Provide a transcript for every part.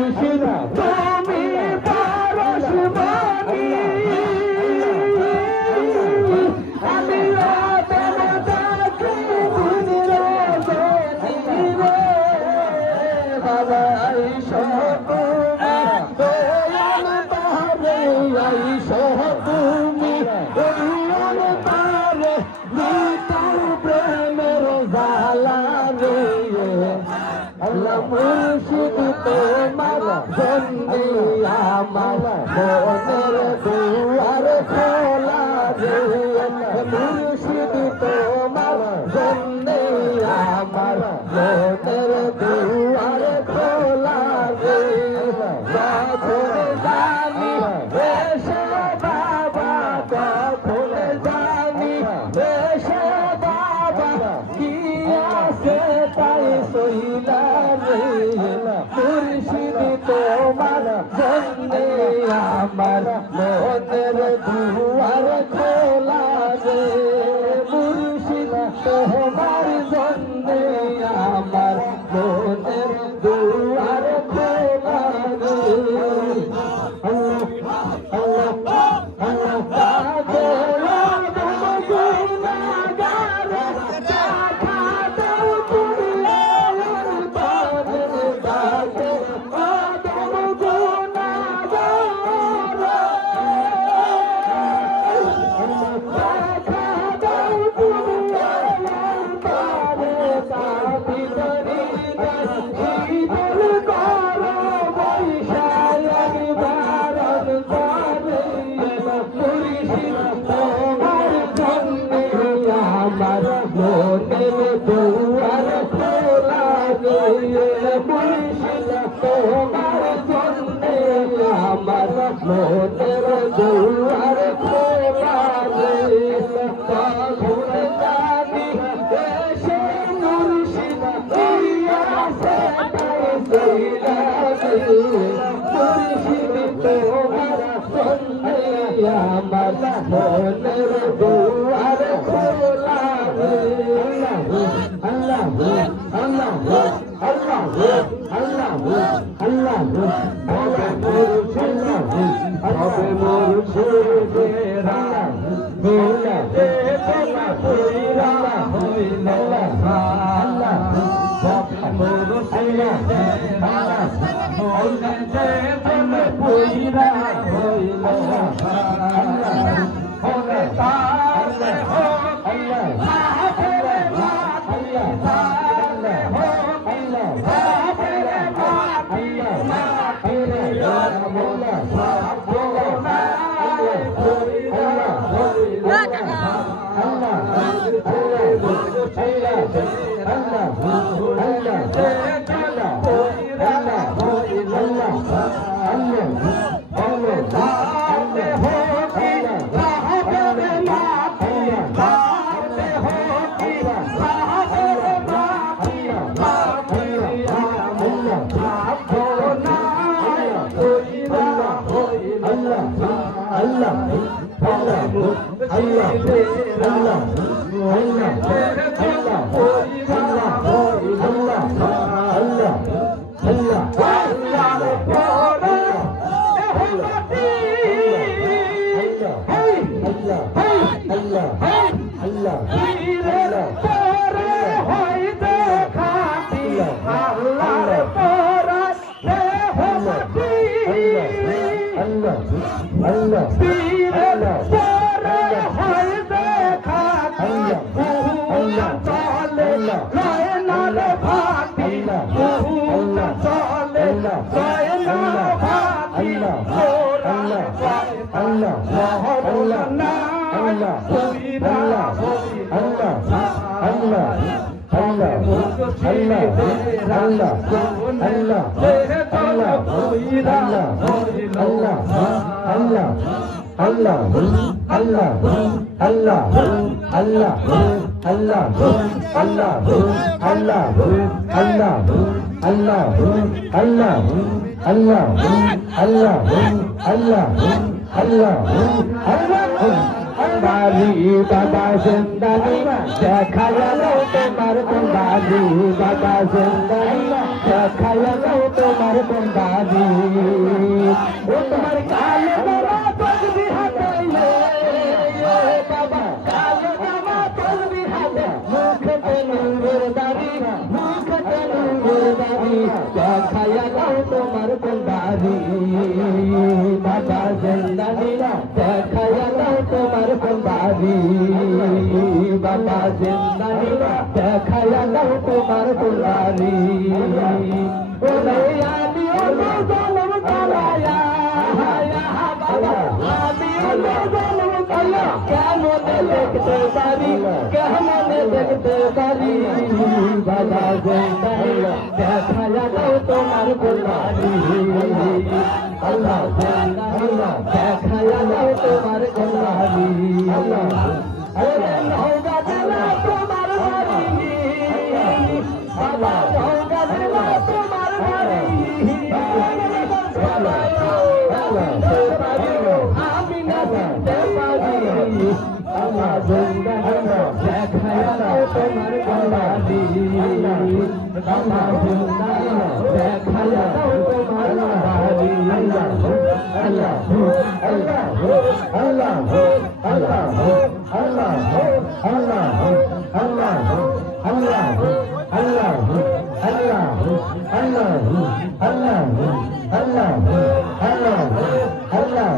মুর্শিদ তুমি পরশমণি আমি দেখি দিনে রজনী রে বাবা আইসো দয়াল তারে আইসো তুমি দয়াল তারে নিতার প্রেমের জালা রে আল্লাহ মুর্শিদ তোমার জন্যে আমার মনের দুয়ার খোলা রে মুর্শিদ তোমার জন্যে আমার মনের দুয়ার খোলা রে কখন জানি এসে বাবা কখন জানি এসে বাবা কি আছে তাই সইলা রে মুর্শিদ তোমার জন্যে আমার মনের দুয়ার খোলা রে মুর্শিদ তোমার জন্যে আমার মনের দুয়ার খোলা রে আল্লাহ আমার মনের দুয়ার খোলা রে মুর্শিদ তোমার জন্যে আমার মনের দুয়ার খোলা রে কখন জানি এসে মুর্শিদ আছে তাই সইলা রে মুর্শিদ তোমার জন্যে আমার মনের দুয়ার খোলা রে আল্লাহ আল্লাহ আল্লাহ আল্লাহ আল্লাহ হবে মুর্শিদেরা বলে তোমা পুরা হইল আল্লাহ হবে মুর্শিদেরা বলে তোমা পুরা হইল আল্লাহ হবে তালে হো আল্লাহ বাবা জিন্দানি দেখা গেল তোমার বাড়ি বাবা জিন্দানি দেখাইয়া দাও তোমার বন্দারি ও তোমার কালো বাবা তসবি হাতে বাবা কালো বাবা তসবি হাতে মুখতে নূরের দাড়ি মুখতে নূরের দাড়ি দেখাইয়া দাও তোমার বন্দারি বাবা জিন্দানি দেখাইয়া দাও তোমার বন্দারি বাবা জিন্দানি দেখাইয়া দাও তোমার বন্দারি ও আমি ওলো জনম কালায়া বাবা আমি ওলো জনম কালা কেমন দেখতে পারি কেমন দেখতে পারি বাবা জিন্দানি দেখাইয়া দাও তোমার বন্দারি আল্লাহ দেখাইয়া দাও তোমার বন্দারি আরে নওগা দিলা তোমার বাড়ি বাবা নওগা দিলা তোমার বাড়ি আমি না দেখতে পারি আল্লাহ দেখাইয়া দাও তোমার বন্দারি আল্লাহ দেখাইয়া দাও তোমার বন্দারি আল্লাহ আল্লাহ আল্লাহ আল্লাহ আল্লাহ আল্লাহ আল্লাহ আল্লাহ আল্লাহ আল্লাহ আল্লাহ আল্লাহ আল্লাহ আল্লাহ আল্লাহ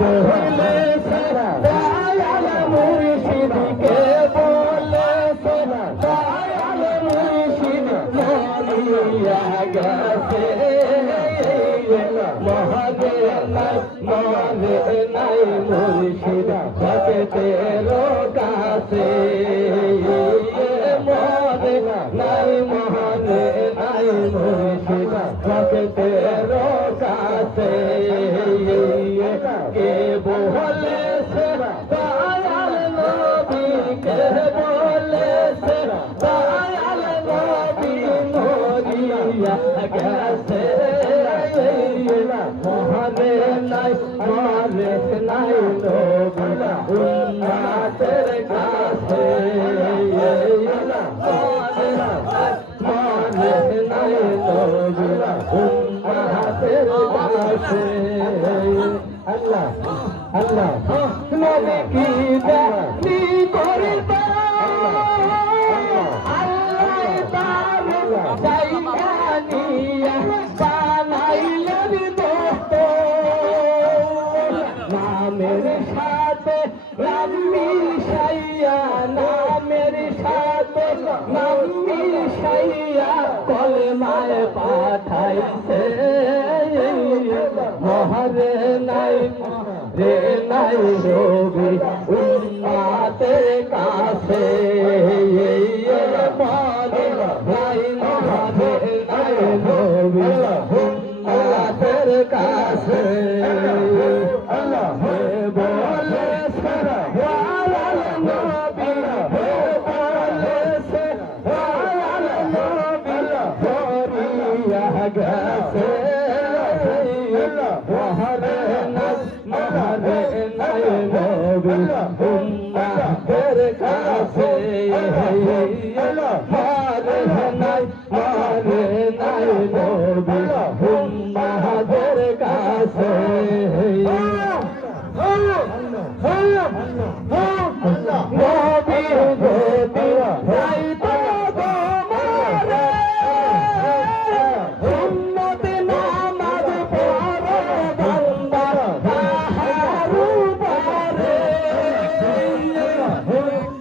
বলে সারা দয়াল মুর্শিদ কে বলে সারা দয়াল মুর্শিদ মরিয়া গেছে মহাদে নাই মুর্শিদ সতে কাছে মহাদে নাই মহাদে নাই মুর্শিদ সতে কাছে কে বলেছে দয়াল নবী কে বলেছে দয়াল নবী মরিয়া গেছে মহানে নাই মহানে নাই নবী উম্মতের কাছে মহানে নাই নবী উম্মতের কাছে আল্লাহ আল্লাহ নবী কি দানি করিবা আল্লাহ তাআলা জাইয়ানিয়া বানাইলেন দোস্ত নামের সাথে নাম মিশাইয়া নামের সাথে নাম মিশাইয়া কলমায় পাঠাইছে মহারে নাই রে নাই রবি উম্মতের কাছে নাই মহারে নাই রবি উম্মতের কাছে আল্লাহ বলে সারা দয়াল নবী বলে দয়াল নবী মরিয়া গেছে মহারে নাই নবী উম্মতের কাছে মহারে নাই নবী উম্মতের কাছে নবী যদি যাইতো তোমারে উম্মত নামাজ পড়ে বান্দা তাহার উপরে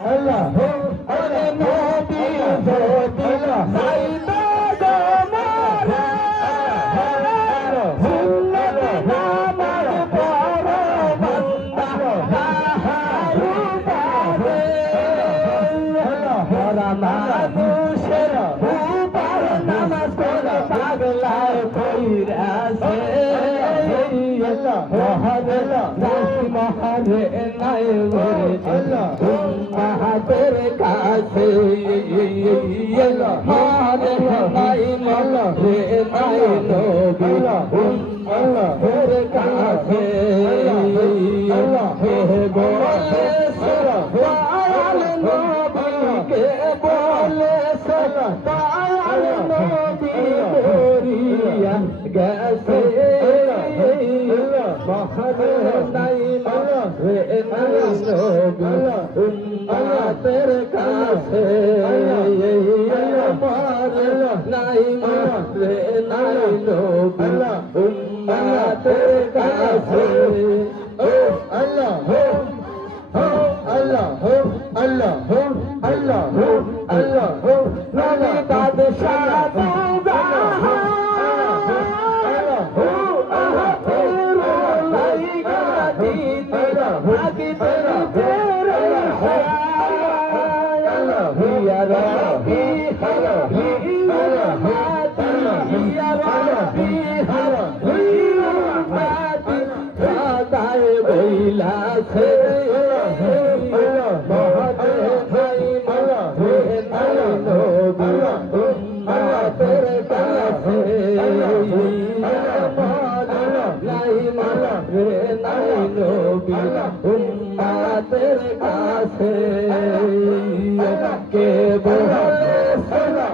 আল্লাহ আরে নবী যদি যাইতো তোমারে উম্মত নামাজ পড়ে বান্দা তাহার উপরে মানুষের উপর নামাজ পড়ে পাগলায় কইরাছে মহারে নাই মহারে নাই মহাদের কাছে মহারে নাই মহারে নাই নবী মহাদের কাছে বলে দয়াল নবী কে বলে দয়াল নবী গেছে মহানে নাই রে নাই নবী উম্মতের কাছে আমার নাই রে নাই নবী উম্মতের কাছে আল্লাহ আল্লাহ আল্লাহ আল্লাহ আল্লাহ নবী বাদশাহ উম্মতের কাছে কে বলে সারা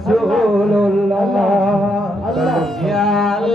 Rasulullah, ya